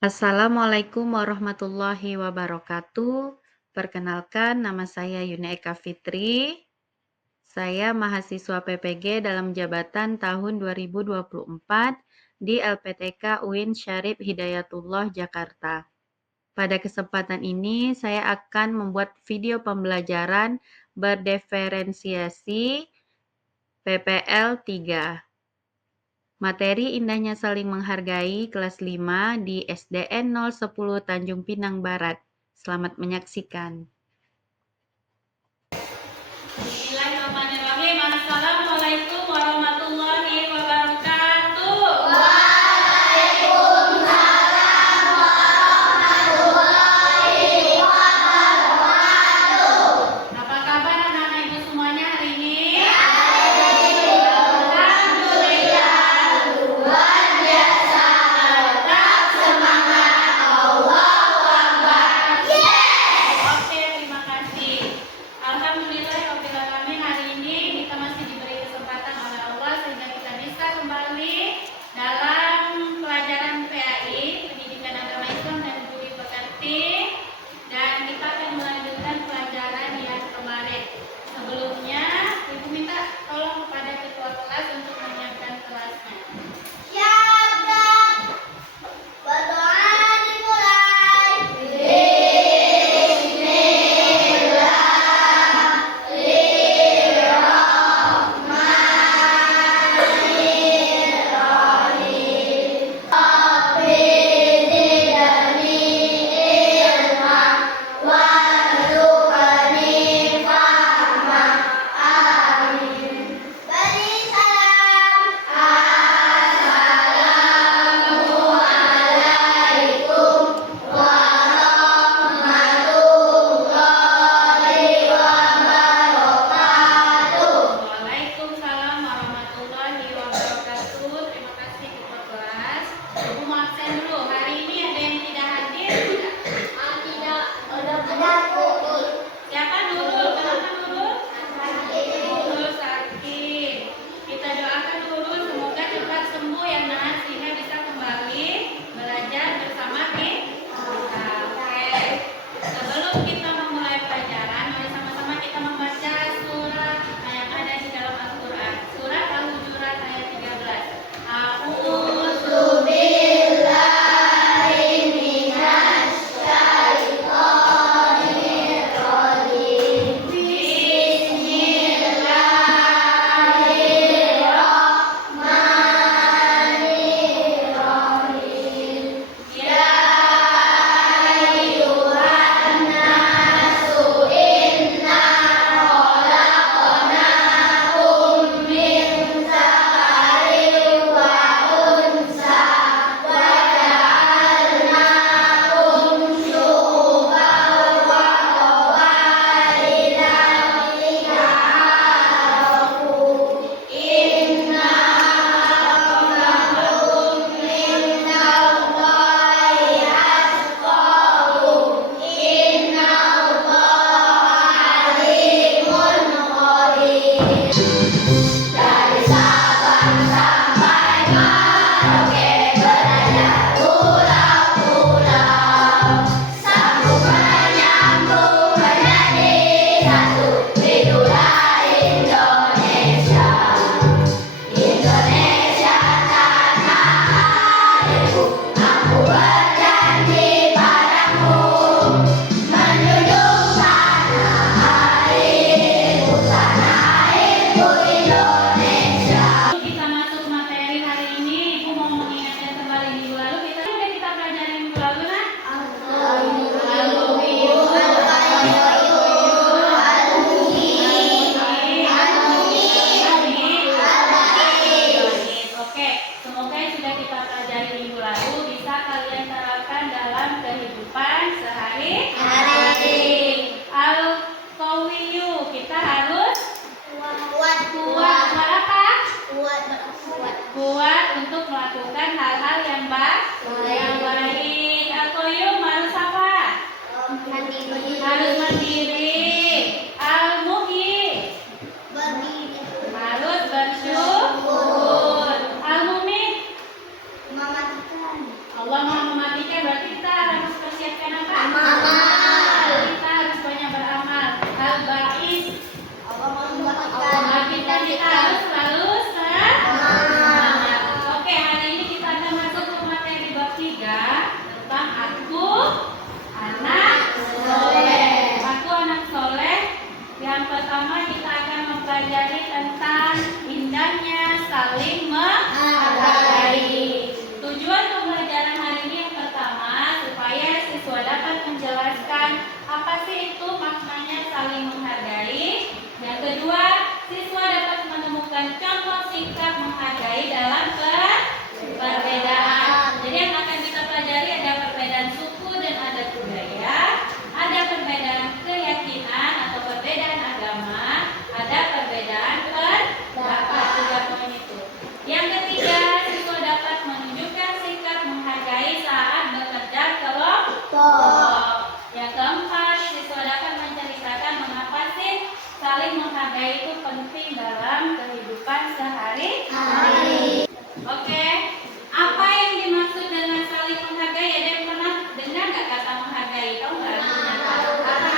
Assalamualaikum warahmatullahi wabarakatuh. Perkenalkan, nama saya Yuna Eka Fitri. Saya mahasiswa PPG dalam jabatan tahun 2024 di LPTK UIN Syarif Hidayatullah Jakarta. Pada kesempatan ini, saya akan membuat video pembelajaran berdiferensiasi PPL 3. Materi Indahnya Saling Menghargai kelas 5 di SDN 010 Tanjung Pinang Barat. Selamat menyaksikan. Bismillahirrahmanirrahim. Assalamualaikum warahmatullahi wabarakatuh. Apa kabar anak-anak ibu semuanya hari ini? Alhamdulillah. Luar biasa. Tetap semangat. Allahu Akbar. Oke, terima kasih. Alhamdulillahirabbil alamin, hari ini kita masih diberi kesempatan oleh Allah sehingga kita bisa kembali dalam pelajaran PAI, Pendidikan Agama Islam dan Budi Pekerti, dan kita akan melanjutkan pelajaran yang kemarin. Sebelumnya, Ibu minta tolong kepada ketua kelas untuk menyiapkan kelasnya. Waalaikumsalam warahmatullahi wabarakatuh. Terima kasih ketua kelas. Ibu mau absen dulu. Hari ini ada yang tidak hadir tidak? Tidak. Siapa Nurul? Kenapa Nurul? Nurul sakit. Kita doakan Nurul semoga cepat sembuh ya Nak, sehingga bisa kembali belajar bersama kita. Oke. Sebelum kita memulai pelajaran, mari sama-sama kita membaca surat yang ada di dalam Al-Quran. Surat Al-Hujurat ayat 13. A'udzu billahi minasy syaithanir rajim. Bismillahirrahmanirrahim. Ya ayyuhan nasu inna khalaqnakum min dzakarin wa unsa wa ja'alnakum syu'uban wa qabaila lita'arafu. Inna akramakum indallahi atqakum. Innallaha alimun khabir. Dari Sabang sampai Merauke berlayar pulau-pulau, sambung menyambung menjadi satu. Itulah Indonesia. Indonesia tanah airku, aku berjanji padamu menjunjung tanah airku Indonesia. Kita masuk materi hari ini, Ibu mau mengingatkan kembali minggu lalu. Kita pelajari minggu lalu, Nak? Oke, semoga yang sudah kita pelajari minggu lalu bisa kalian terapkan dalam kehidupan sehari-hari. Al-Qawiyu, kita harus kuat. Apa? Kuat untuk melakukan hal-hal yang baik. Al-Qayyum harus apa? Harus mandiri. Al-Muhyi harus bersyukur. Al-Mumit Allah Maha Mematikan. berarti kita harus persiapkan apa? Amal. Kita harus banyak beramal. Al-ba'is. Kita harus selalu semangat. Oke, hari ini kita akan masuk ke materi bab 3 tentang aku anak soleh. Aku anak soleh. Yang pertama kita akan mempelajari tentang indahnya saling menghargai. Tujuan pembelajaran hari ini yang pertama supaya siswa dapat menjelaskan apa sih itu maknanya saling menghargai. Yang kedua, siswa dapat menemukan contoh sikap menghargai dalam perbedaan. Jadi yang akan kita pelajari ada perbedaan suku dan adat budaya, ada perbedaan keyakinan atau perbedaan agama, ada perbedaan pendapat. Tiga poin itu. Yang ketiga, siswa dapat menunjukkan sikap menghargai saat bekerja kelompok. Yang keempat, siswa dapat menceritakan mengapa sih saling menghargai itu penting dalam kehidupan sehari-hari. Oke, apa yang dimaksud dengan saling menghargai? Ada yang pernah dengar nggak kata menghargai? Tahu nggak artinya? Apa?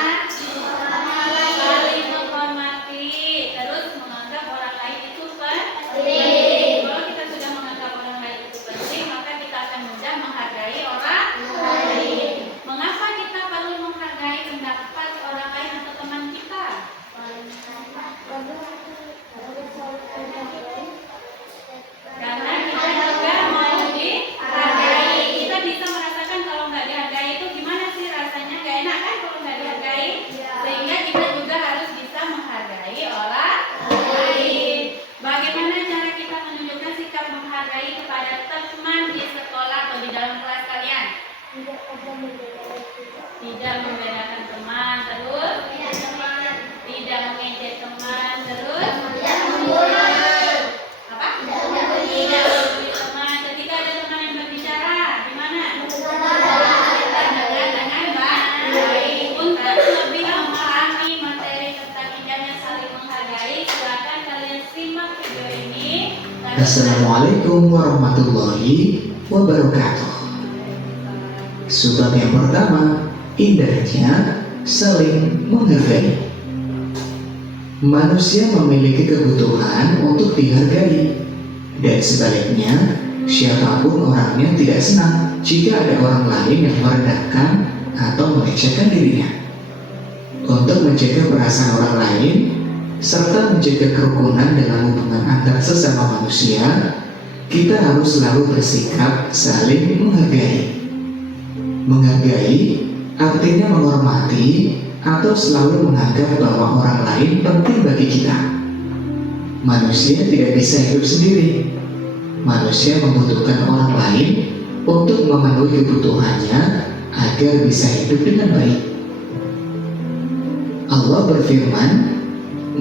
Saling menghormati, terus menganggap orang lain itu penting. Kalau kita sudah menganggap orang lain itu penting, maka kita akan mudah menghargai orang lain. Mengapa kita perlu menghargai pendapat orang lain atau teman kita? Karena kita juga mau dihargai. Kita bisa merasakan kalau nggak dihargai itu gimana sih rasanya? Nggak enak kan kalau nggak dihargai? Sehingga kita juga harus bisa menghargai orang lain. Bagaimana cara kita menunjukkan sikap menghargai kepada teman di sekolah atau di dalam kelas kalian? Tidak membedakan teman, terus tidak mengejek teman, terus apa? Tidak membuli teman. Ketika ada teman yang berbicara, gimana? Kita dengar dengan baik. Untuk lebih memahami materi tentang indahnya saling menghargai, silakan kalian simak video ini. Assalamualaikum warahmatullahi wabarakatuh. Sebab yang pertama, indahnya saling menghargai. Manusia memiliki kebutuhan untuk dihargai, dan sebaliknya, siapapun orangnya tidak senang jika ada orang lain yang merendahkan atau melecehkan dirinya. Untuk menjaga perasaan orang lain serta menjaga kerukunan dalam hubungan antar sesama manusia, kita harus selalu bersikap saling menghargai. Menghargai artinya menghormati atau selalu menganggap bahwa orang lain penting bagi kita. Manusia tidak bisa hidup sendiri. Manusia membutuhkan orang lain untuk memenuhi kebutuhannya agar bisa hidup dengan baik. Allah berfirman,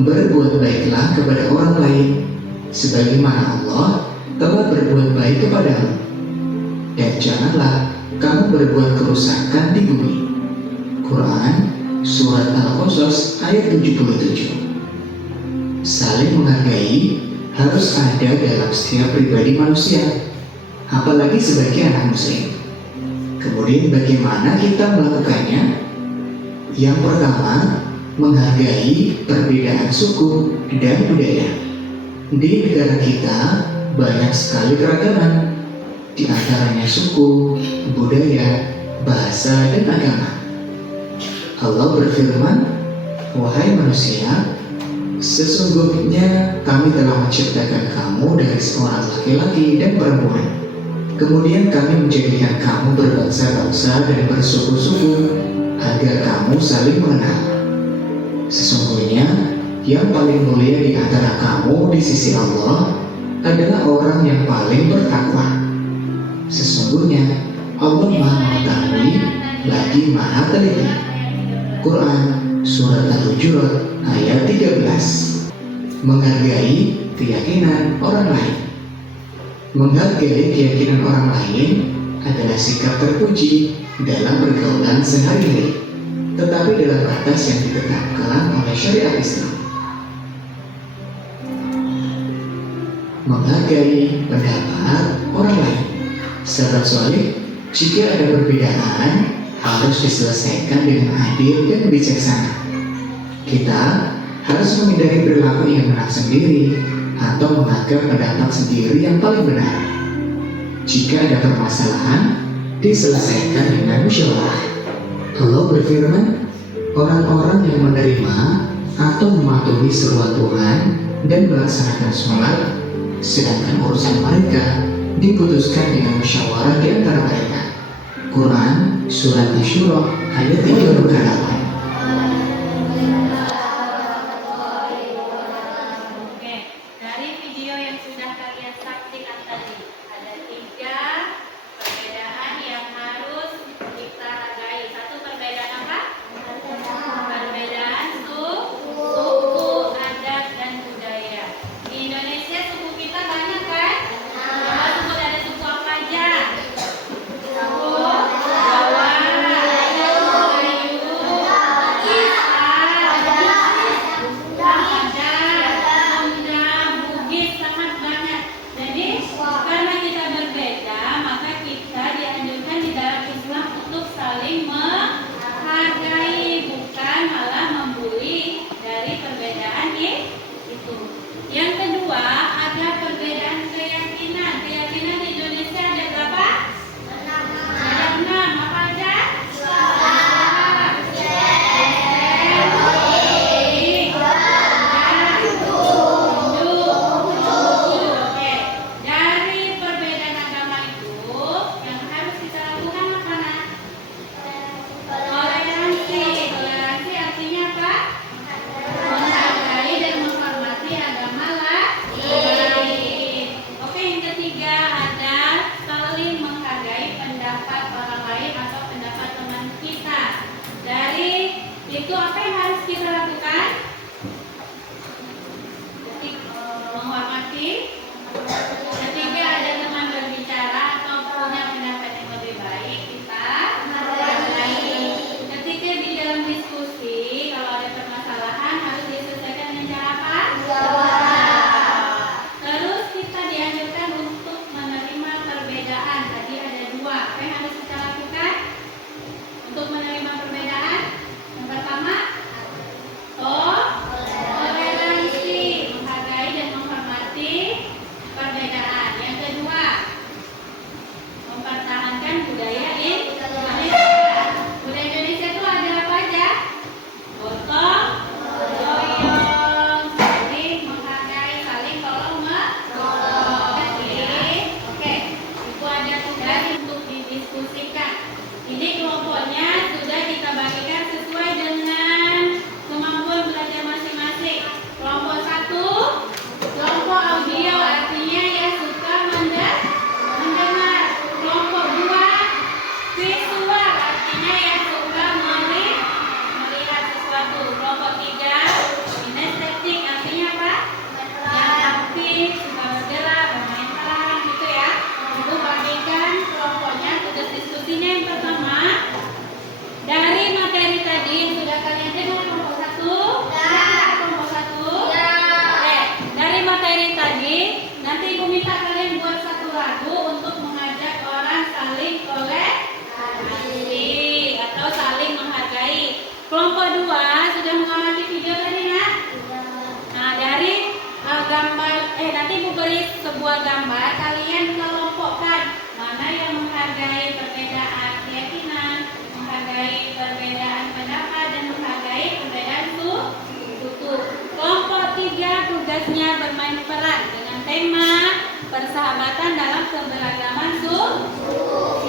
"Berbuat baiklah kepada orang lain, sebagaimana Allah telah berbuat baik kepadamu. Dan janganlah kamu berbuat kerusakan di bumi." Quran Surat Al-Qasas ayat 77. Saling menghargai harus ada dalam setiap pribadi manusia, apalagi sebagai anak muslim. Kemudian bagaimana kita melakukannya? Yang pertama, menghargai perbedaan suku dan budaya. Di negara kita banyak sekali keragaman, di antaranya suku, budaya, bahasa, dan agama. Allah berfirman, "Wahai manusia, sesungguhnya kami telah menciptakan kamu dari seorang laki-laki dan perempuan. Kemudian kami menjadikan kamu berbangsa-bangsa dan bersuku-suku agar kamu saling mengenal. Sesungguhnya yang paling mulia di antara kamu di sisi Allah adalah orang yang paling bertakwa. Sesungguhnya Allah Maha Mengetahui lagi Maha Teliti." Quran Surat Al-Hujurat ayat 13. Menghargai keyakinan orang lain. Menghargai keyakinan orang lain adalah sikap terpuji dalam pergaulan sehari-hari, tetapi dalam batas yang ditetapkan oleh syariat Islam. Menghargai pendapat orang lain. Sahabat soleh, Jika ada perbedaan, harus diselesaikan dengan adil dan bijaksana. Kita harus menghindari perilaku yang menang sendiri atau menganggap pendapat sendiri yang paling benar. Jika ada permasalahan, diselesaikan dengan musyawarah. Allah berfirman, orang-orang yang menerima atau mematuhi seruan Tuhan dan melaksanakan sholat, sedangkan urusan mereka diputuskan dengan musyawarah di antara mereka. Quran Surat Asy-Syura ayat 38. Oke, dari video yang sudah kalian saksikan tadi, ada 3 perbedaan yang harus kita hargai. Satu perbedaan apa? Perbedaan suku, adat, dan budaya. Di Indonesia suku kita banyak kan? Coba sebut ada suku apa aja? Suku Jawa, Melayu, Bugis, sangat banyak. Jadi karena kita berbeda, maka kita dianjurkan di dalam Islam untuk saling menghargai, bukan malah membuli dari perbedaan itu. Yang kedua, ada perbedaan keyakinan. Keyakinan di Indonesia ada berapa? Ada 6. Apa aja? Oke, dari perbedaan agama itu yang harus kita lakukan apa, Nak? Toleransi. Toleransi artinya apa? Menghargai dan menghormati agama lain. Oke, yang ketiga ada saling menghargai pendapat orang lain atau pendapat teman kita. Dari itu apa yang harus kita lakukan? Menghormati. Ketiga, ada teman berbicara atau punya pendapat yang lebih baik, kita hargai. Ketiga, di dalam diskusi kalau ada permasalahan harus diselesaikan dengan cara apa? Terus kita dianjurkan untuk menerima perbedaan. Tadi ada 2. Apa yang harus kita lakukan untuk menerima perbedaan? Yang pertama, toleransi, menghargai dan menghormati perbedaan. Yang kedua, mempertahankan budaya Indonesia. Budaya Indonesia itu ada apa aja? Gotong royong, saling menghargai, saling tolong menolong. Oke, itu ada tugas untuk didiskusikan. Ini kelompoknya sudah kita bagikan sesuai dengan kemampuan belajar masing-masing. Kelompok 1, kelompok audio, artinya ya suka mendengar. Kelompok 2, visual, artinya ya suka melihat sesuatu. Kelompok 3, kinestetik, artinya apa? Yang aktif, suka bergerak, bermain peran, gitu ya. Ibu bagikan kelompoknya, tugas diskusinya yang pertama. Dari materi tadi yang sudah kalian dengar, kelompok 1. Kelompok 1. Oke, dari materi tadi nanti ibu minta kalian buat 1 lagu untuk mengajak orang saling toleransi atau saling menghargai. Kelompok 2 sudah mengamati video tadi, Nak? Nah, dari gambar nanti ibu beri sebuah gambar, kalian kelompokkan mana yang menghargai perbedaan keyakinan, menghargai perbedaan pendapat, dan menghargai perbedaan suku. Kelompok 3 tugasnya bermain peran dengan tema persahabatan dalam keberagaman suku.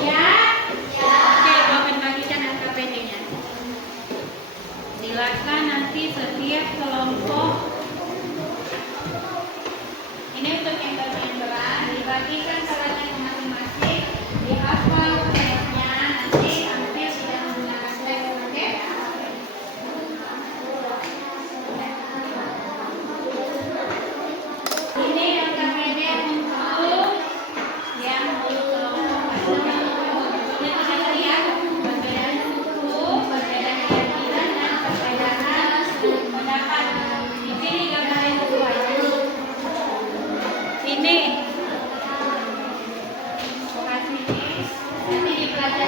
Ya? Oke, ibu akan bagikan LKPD-nya. Silakan nanti setiap kelompok, ini untuk yang bermain peran, dibagikan caranya masing-masing, dihafal teksnya, nanti ambil tidak menggunakan teks, oke? Ini LKPD untuk yang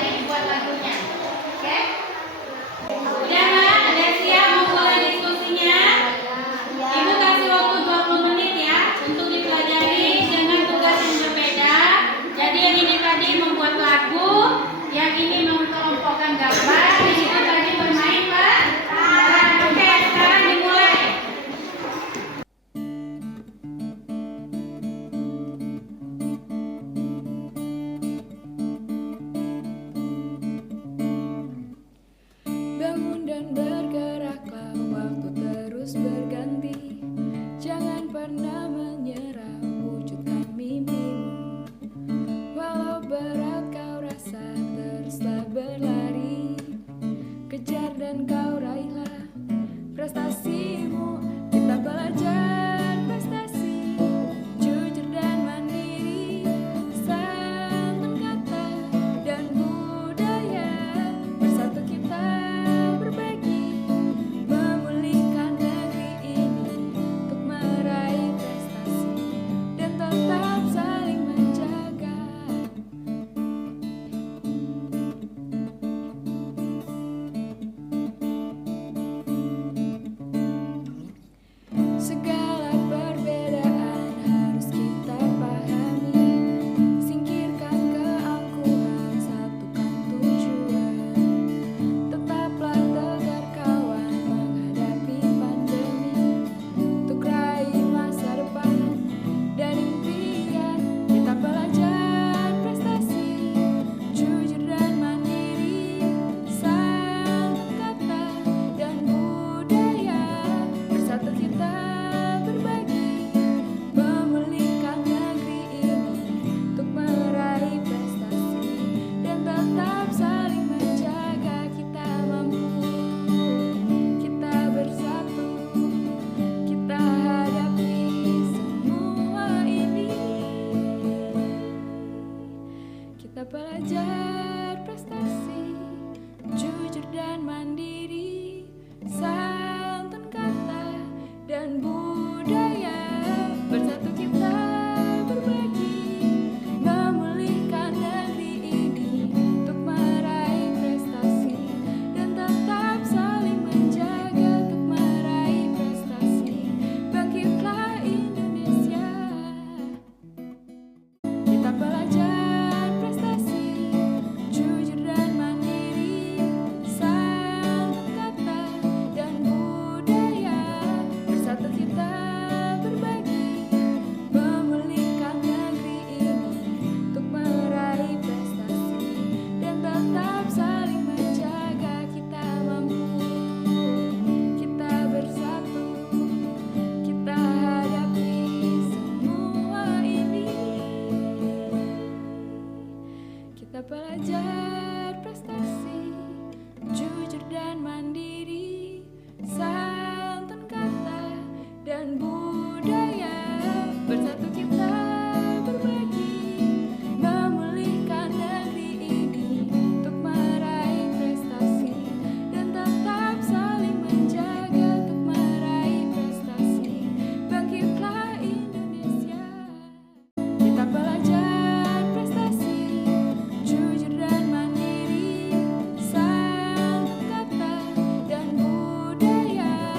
Farid buat lagunya. Oke? Udah Mbak, ada siap mau mulai diskusinya? Ibu kasih waktu 20 menit ya untuk dipelajari dengan tugas yang berbeda. Jadi yang ini tadi membuat lagu, yang ini mengelompokkan gambar, yang itu tadi bermain Mbak. Oke, sekarang dimulai. Bangun dan bergeraklah, waktu terus berganti. Jangan pernah menyerah, wujudkan mimpimu. Walau berat kau rasa, teruslah berlari. Kejar dan kau raihlah prestasimu. Kita belajar prestasi, jujur dan mandiri, santun kata dan budaya. Bersatu kita berbagi, memulihkan negeri ini untuk meraih prestasi dan tetap saling menjaga. Segala perbedaan harus kita pahami, singkirkan keangkuhan, satukan tujuan. Tetaplah tegar kawan menghadapi pandemi, untuk raih masa depan dan impian. Kita belajar prestasi, jujur dan mandiri, santun kata dan budaya. Bersatu kita berbagi, memulihkan negeri ini untuk meraih prestasi dan tetap saling menjaga. Kita mampu, kita bersatu, kita hadapi semua ini. Kita belajar prestasi, jujur dan mandiri, santun kata dan budaya. Bersatu kita berbagi, memulihkan negeri ini untuk meraih prestasi dan tetap saling menjaga untuk meraih prestasi. Bangkitlah Indonesia. Kita belajar prestasi, jujur dan mandiri, santun kata dan budaya. Bersatu kita berbagi, memulihkan negeri ini untuk meraih prestasi dan tetap saling menjaga. Kita mampu, kita bersatu, kita hadapi semua ini. Kita belajar prestasi, jujur dan mandiri, santun kata dan budaya. Bersatu kita berbagi, memulihkan negeri ini untuk meraih prestasi dan tetap saling menjaga untuk meraih prestasi. Bangkitlah Indonesia. Kita belajar prestasi, jujur dan mandiri, santun kata dan budaya.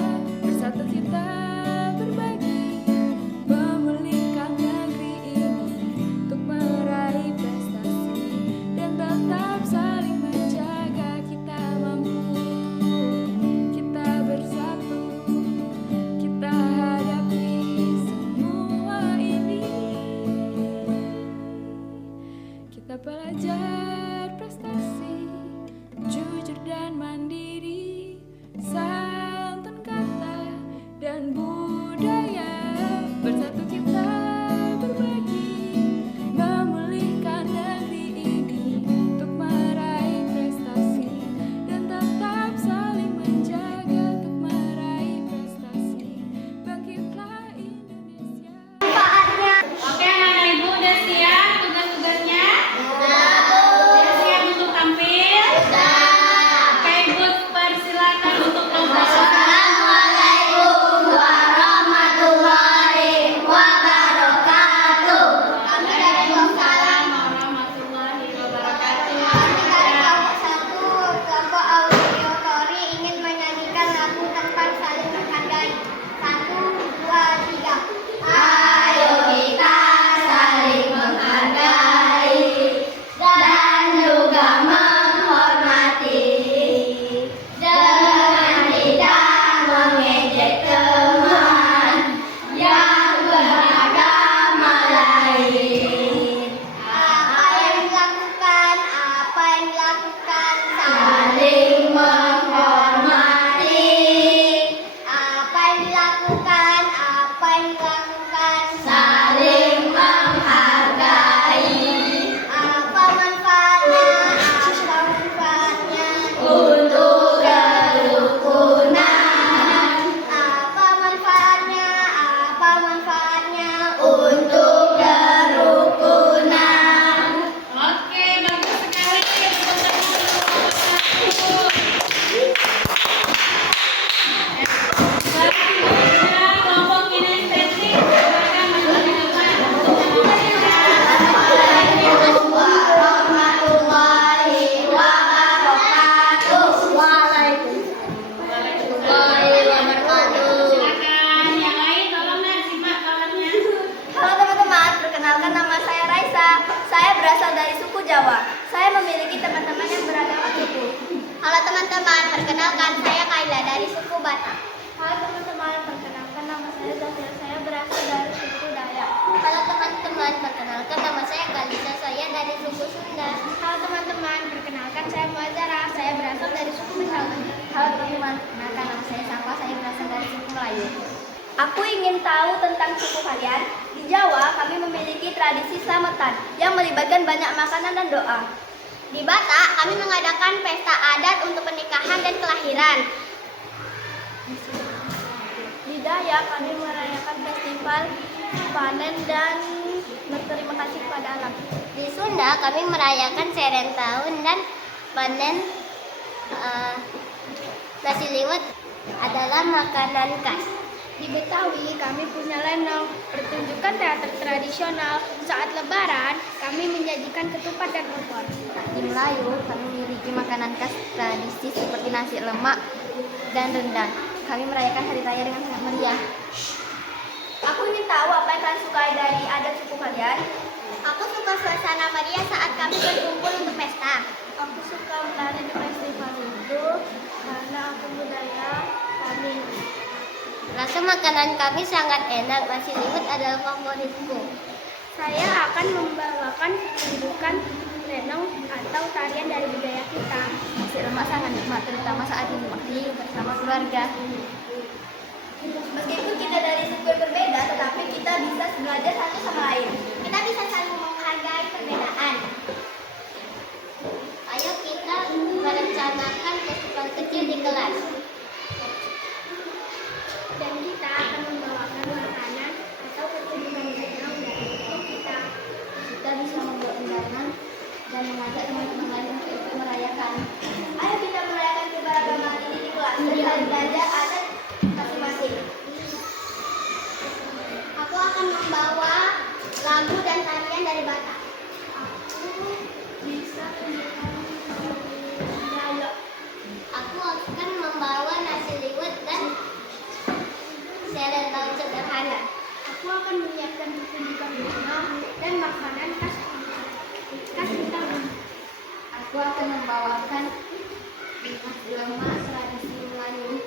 yang dilakukan? Saling menghormati. Apa yang dilakukan? Apa yang dilakukan? Saling menghargai. Apa manfaatnya? Apa manfaatnya? Untuk kerukunan. Apa manfaatnya? Apa manfaatnya? Untuk kerukunan. Oke, bagus sekali. Selanjutnya, kelompok kinestetik. Silakan masuk ke depan. Warahmatullahi wabarakatuh. Waalaikumsalam wabarakatuh. Silakan. Yang lain tolong nak simak kawannya. Halo teman-teman, perkenalkan nama saya Raisa. Saya berasal dari suku Jawa. Saya memiliki teman-teman yang beragama suku. Halo teman-teman, perkenalkan saya Kaila dari suku Batak. Halo teman-teman, perkenalkan nama saya Zafir. Saya berasal dari suku Dayak. Halo teman-teman, perkenalkan nama saya Kalisa. Saya dari suku Sunda. Halo teman-teman, perkenalkan saya Muazara. Saya berasal dari suku Betawi. Halo teman-teman, perkenalkan nama saya Sapa. Saya berasal dari suku Melayu. Aku ingin tahu tentang suku kalian. Di Jawa, kami memiliki tradisi selamatan yang melibatkan banyak makanan dan doa. Di Batak, kami mengadakan pesta adat untuk pernikahan dan kelahiran. Di Dayak, kami merayakan festival panen dan berterima kasih kepada alam. Di Sunda, kami merayakan seren tahun dan panen. Nasi liwet adalah makanan khas. Di Betawi, kami punya lenong, pertunjukan teater tradisional. Saat lebaran, kami menyajikan ketupat dan opor. Di Melayu, kami memiliki makanan khas tradisi seperti nasi lemak dan rendang. Kami merayakan hari raya dengan sangat meriah. Aku ingin tahu apa yang kalian sukai dari adat suku kalian. Aku suka suasana meriah saat kami berkumpul untuk pesta. Aku suka menari di festival itu karena aku budaya kami. Rasa makanan kami sangat enak. Nasi liwet adalah favoritku. Saya akan membawakan pertunjukan lenong atau tarian dari budaya kita. Nasi lemak sangat nikmat, terutama saat dinikmati bersama keluarga. Meskipun kita dari suku yang berbeda, tetapi kita bisa belajar satu sama lain. Kita bisa saling menghargai perbedaan. Ayo kita merencanakan festival kecil di kelas. Dan kita akan membawakan makanan atau pertunjukan lenong dari suku kita. Kita bisa membuat undangan dan mengajak teman-teman lain untuk ikut merayakan. Ayo kita merayakan keberagaman ini di kelas dan saling belajar adat masing-masing. Aku akan membawa lagu dan tarian dari Batak. Aku bisa Dayak. Aku akan membawa nasi liwet dan seren tahun sederhana. Aku akan menyiapkan pertunjukan lenong dan makanan khas Betawi. Aku akan membawakan nasi lemak tradisi Melayu.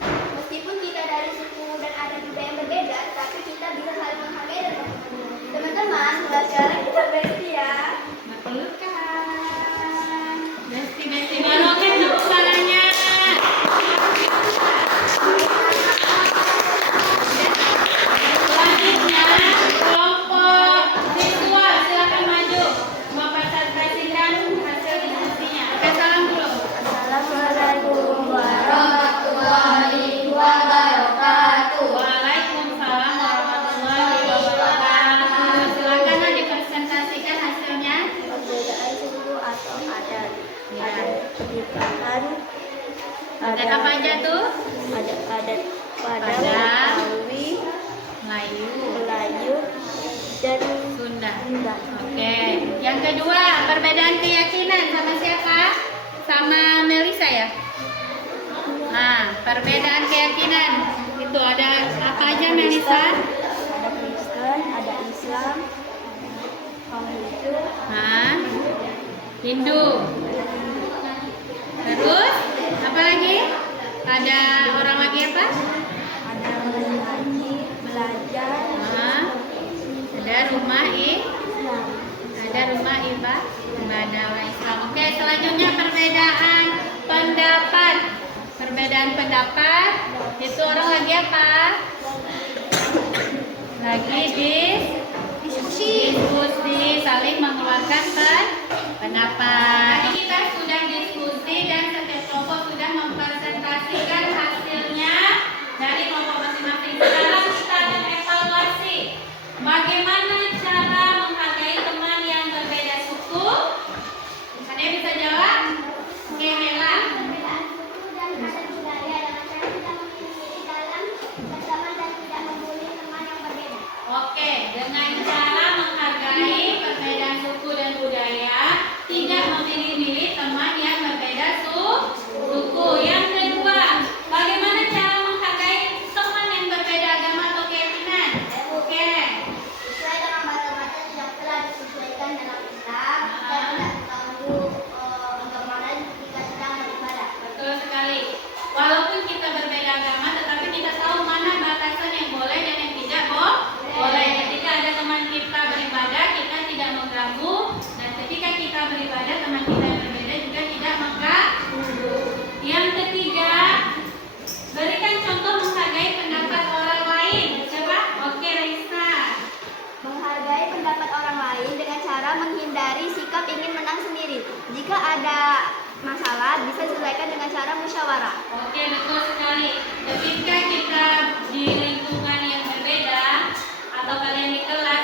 Meskipun kita dari suku dan adat juga yang berbeda, tapi kita bisa saling menghargai dan memahami. Teman-teman, mulai sekarang kita besti ya. Pelukan. Besti barokan tepuk tangannya. Selanjutnya, kelompok visual silakan maju mempresentasikan hasil diskusinya. Oke, salam dulu. Assalamualaikum warahmatullahi wabarakatuh. Waalaikumsalam warahmatullahi wabarakatuh. Silakan nak dipresentasikan hasilnya. Perbedaan suku atau adat. Ya. Pernikahan. Ada apa aja tuh? Ada adat Padang, Padang, Betawi, Melayu, Melayu, dan Sunda. Sunda. Oke. Yang kedua, perbedaan keyakinan sama siapa? Sama Melisa ya? Nah, perbedaan keyakinan itu ada apa aja Melisa? Ada Kristen, ada Islam, Konghucu, Hah? Hindu. Terus apa lagi? Ada orang lagi apa? ada ngaji, belajar, Hah? Ada rumah Islam. ada rumah ibadah. beribadah orang Islam. Oke, selanjutnya perbedaan pendapat. Perbedaan pendapat itu orang lagi apa? Lagi diskusi, saling mengeluarkan pendapat. Jadi kita sudah diskusi dan setiap kelompok sudah mempresentasikan hasilnya dari kelompok masing-masing. Sekarang kita akan evaluasi bagaimana cara menghargai teman yang berbeda suku. Ada yang bisa jawab? Oke, Mela. Perbedaan suku dan adat budaya dengan cara kita memilih dalam bersama dan tidak membuli teman yang berbeda. Oke, dengan cara menghargai perbedaan suku dan budaya, tidak memilih-milih teman yang berbeda suku. Yang kedua, bagaimana cara menghargai teman yang berbeda agama atau keyakinan? Oke. Sesuai dengan batas-batas yang telah disesuaikan dalam Islam dan tidak mengganggu agama lain ketika sedang beribadah. Betul sekali. Walaupun kita berbeda agama, tetapi kita tahu mana batasan yang boleh dan yang tidak boleh. Ketika ada teman kita beribadah, kita tidak mengganggu, dan ketika kita beribadah, teman kita yang berbeda juga tidak mengganggu. Yang ketiga, berikan contoh menghargai pendapat orang lain. Coba, oke Raisa. Menghargai pendapat orang lain dengan cara menghindari sikap ingin menang sendiri. Jika ada masalah, bisa diselesaikan dengan cara musyawarah. Oke, betul sekali. Ketika kita di lingkungan yang berbeda atau kalian di kelas